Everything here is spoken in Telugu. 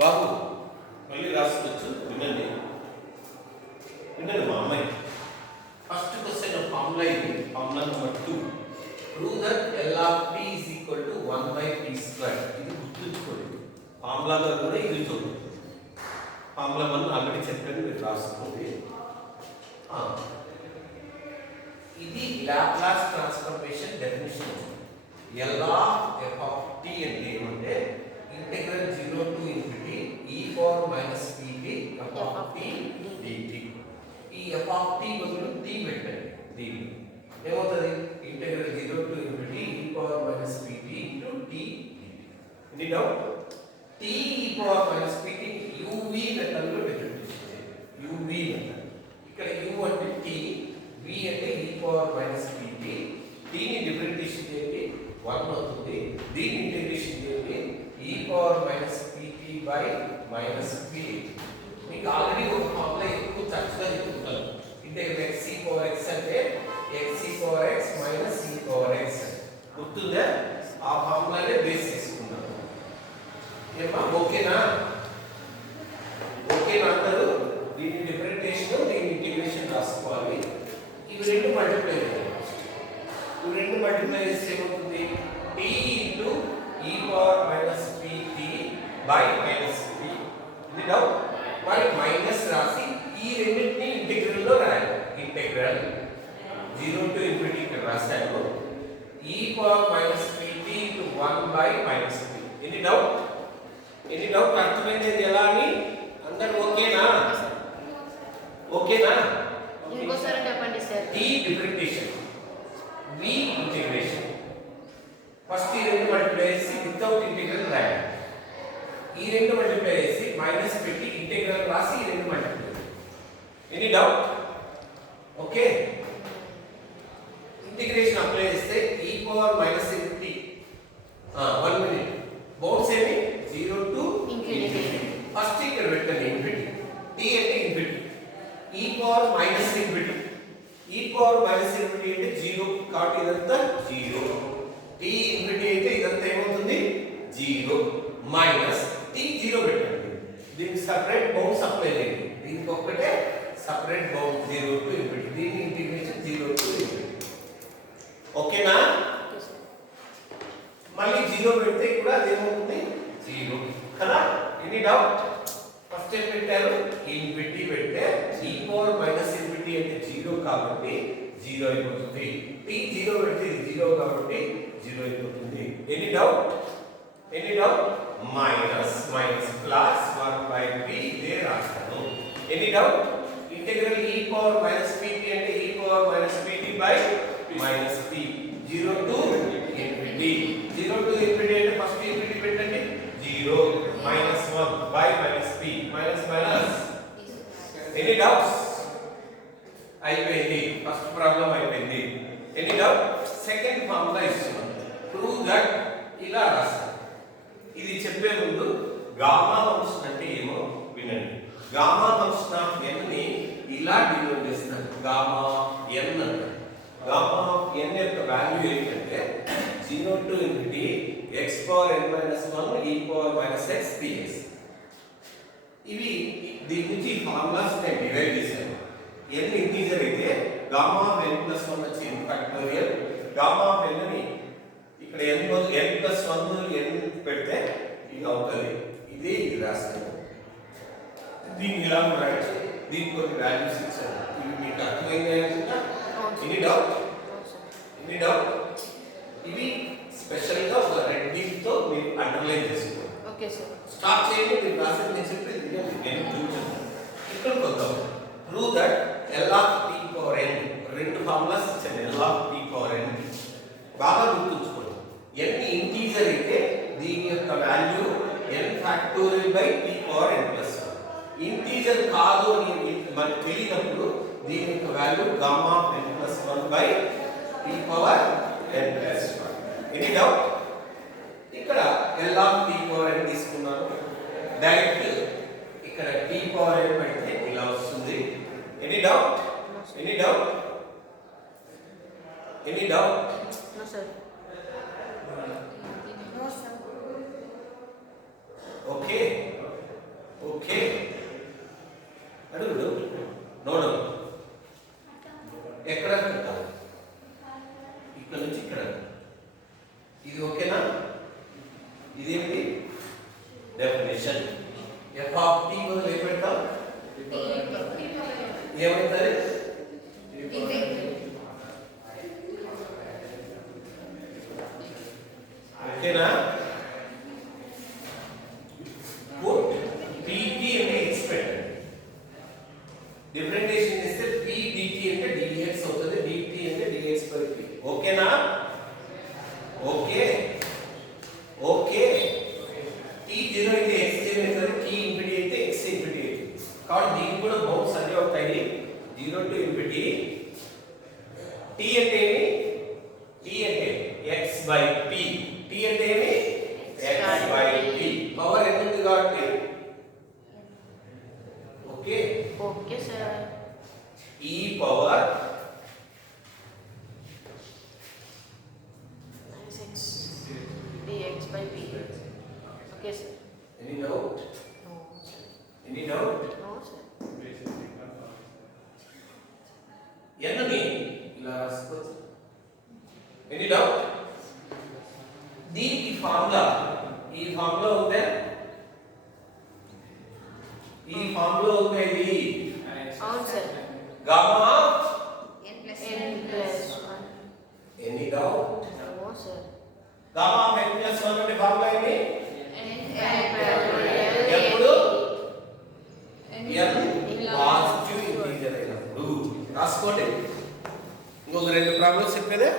బాబు మళ్ళీ రాసుకోవచ్చు. వినండి వినండి మా అమ్మాయి. ఫస్ట్ క్వశ్చన్ ఫార్ములా ఇది. Formula number 2. Prove that L of t is equal to 1 by t square. ఇది గుర్తుంచుకోండి. ఫార్ములాలో కూడా ఇది చూడండి. ఫార్ములా 1 ఆల్రెడీ చెప్పాను, మీరు రాసుకోండి. ఇది Laplace transformation definition. L of f of t అంటే ఏమంటే integral 0 to infinity e power minus pt f of t dt. ఈ f of t బదులు t పెట్టండి. దీన్ని ఏమవుతుంది? Integral 0 to infinity e power minus pt into t dt. Any doubt? t e power minus pt uv మెథడ్లో డిఫరెన్షియేట్ చేయండి. uv method. ఇక్కడ u అంటే t, v అంటే e power minus pt. t ని డిఫరెన్షియేట్ చేయండి, 1 అవుతుంది. దీన్ని ఇంటిగ్రేషన్ చేయండి, e power minus pt by minus p. మీకు ఆల్రెడీ ఒక ఫార్ములా ఎక్కువ చక్కగా చెప్తున్నాను. Integral x e power x అంటే x e power x minus e power x. గుర్తుందా? ఆ ఫార్ములానే బేస్ చేసుకున్నాను. ఏమా ఓకేనా? ఓకేనా అందరూ? దీని డిఫరెంటియేషన్, దీని ఇంటిగ్రేషన్ రాసుకోవాలి. ఇవి రెండు మల్టిప్లై చేయాలి. ఇవి రెండు మల్టిప్లై చేస్తే ఏమవుతుంది? t into e power minus pt by minus p. ఇది డౌట్. మరి మైనస్ రాసి ఈ రెండింటిని ఇంటిగ్రల్ లో రాయాలి. ఇంటిగ్రల్ 0 to infinity ఇక్కడ రాశాను. e power minus pt into 1 by minus p. Any doubt? Any doubt? అర్థమైంది ఎలా అని? అందరూ ఓకేనా? ఓకేనా? ఇంకోసారి చెప్పండి sir. t differentiation, v integration. First ఈ రెండు మల్టిప్లై చేసి వితౌట్ ఇంటిగ్రల్ రాయాలి. ఈ రెండు మల్టిప్లై చేసి మైనస్ పెట్టి ఇంటిగ్రల్ రాసి ఈ రెండు multiply. Any doubt? Okay. Integration apply చేస్తే e power minus infinity 1 minute bounds ఏమి 0 టు ఇన్ఫినిటీ. ఫస్ట్ ఇక్కడ పెట్టండి ఇన్ఫినిటీ. t అంటే infinity, e power minus infinity. e power minus infinity అంటే 0 కాబట్టి ఇదంతా 0. t ఇన్ఫినిటీ అయితే ఇదంతా ఏమవుతుంది? 0 మైనస్ t 0 పెట్టండి. దీనికి సెపరేట్ బౌండ్స్ అప్లై చేయండి. దీనికి ఒక్కటే సెపరేట్ బౌండ్ 0 టు ఇన్ఫినిటీ. దీని ఇంటిగ్రేషన్ 0 టు ఇన్ఫినిటీ. ఓకేనా? మళ్ళీ 0 పెడితే కూడా అదేమవుతుంది? 0 కదా? Any doubt? ఫస్ట్ ఏం పెట్టారు? ఇన్ఫినిటీ పెడితే e పవర్ మైనస్ ఇన్ఫినిటీ అంటే 0 కాబట్టి 0 అయిపోతుంది. t 0 పెడితే ఇది 0 కాబట్టి 0 అయిపోతుంది. Any doubt? Any doubt? Minus minus plus 1 by p ఇదే రాస్తాను. Any doubt? Integral e power minus pt అంటే e power minus pt by minus p. 0 to infinity. 0 to infinity అంటే ఫస్ట్ ఇన్ఫినిటీ పెట్టండి. 0 minus 1 by minus p. Minus minus. Any doubts? అయిపోయింది. ఫస్ట్ ప్రాబ్లం అయిపోయింది. Any doubt? సెకండ్ ఫార్ములా ఇస్తున్నాను. ప్రూవ్ దట్ ఇలా రాస్తాను. ఇది చెప్పే ముందు గామా ఫంక్షన్ అంటే ఏమో వినండి. గామా ఫంక్షన్ ఆఫ్ n ని ఇలా డినోట్ చేస్తాను. గామా n అంటారు. గామా ఆఫ్ n యొక్క వాల్యూ ఏంటంటే 0 to infinity x power n minus 1 e power minus x dx. ఇవి దీని నుంచి ఫార్ములాస్ నేను డిరైవ్ చేశాను. n ఇంటీజర్ అయితే గామా ఆఫ్ n ప్లస్ 1 వచ్చి n factorial. Gamma of n ని ఇక్కడ n బదులు n ప్లస్ 1 n పెడితే ఇది అవుతుంది. ఇదే ఇది రాస్తాను. దీన్ని ఇలా రాయచ్చు. దీనికి కొన్ని వాల్యూస్ ఇచ్చాను. ఇవి మీకు అర్థమైంది అనుకుంటా. Any doubt? Any doubt? ఇవి స్పెషల్గా ఒక రెడ్ తో మీరు అండర్లైన్ చేసుకోండి. Okay sir. స్టార్ట్ చేయండి. మీరు రాసేది నేను చెప్పేది నేను చూపించాను. ఇక్కడికి వద్దాం. Prove that L of t power n. రెండు ఫార్ములాస్ ఇచ్చాను. L of t power n బాగా గుర్తుంచుకోండి. n ఇంటీజర్ అయితే దీని యొక్క value n factorial by p power n plus 1. Integer కాదు అని మనకు తెలియనప్పుడు దీని యొక్క value gamma of n plus 1 by p power n plus 1. Any doubt? ఇక్కడ L of t power n తీసుకున్నాను. డైరెక్ట్ ఇక్కడ t పవర్ n పెడితే ఇలా వస్తుంది. Any doubt? Any doubt? Any doubt? No sir. Okay. Okay అడుగుడు నోడు ఎక్కడ కట్టాలి ఇక్కడ నుంచి ఇక్కడ ఇది ఓకేనా ఇదేంటి డెఫినేషన్ ఎఫ్ ఆఫ్ టీ బదులు ఏం పెడతాం ఏమవుతుంది ఓకేనా dt అంటే x పెట్టండి డిఫరెంటియేషన్ చేస్తే p dt అంటే dx అవుతుంది dt అంటే dx బై p ఓకేనా ఓకే ఓకే t 0 అయితే x 0 అవుతుంది t ఇన్ఫినిటీ అయితే x ఇన్ఫినిటీ అవుతుంది కాబట్టి దీనికి కూడా బౌండ్స్ అన్నీ అవుతాయి 0 టు ఇన్ఫినిటీ t అంటే ఏమి t అంటే x బై p t అంటే ఏమి x బై p పవర్ ఎంత ఉంది కాబట్టి okay okay sir e power 6 dx by p okay sir any doubt no sir any doubt no sir ఎన్నని ఇలా రాసుకోవచ్చు ఎనీ డౌట్ దీనికి ఫార్ములా ఈ ఫార్ములా ఉందా ఈ ఫార్ములా ఉందా ఇది అవును sir gamma n plus 1 any doubt no sir gamma n plus 1 అంటే ఫార్ములా ఏంటి ఎప్పుడు n పాజిటివ్ ఇంటిజర్ అయినప్పుడు రాసుకోండి ఇంకొక రెండు ప్రాబ్లమ్స్ చెప్పేదే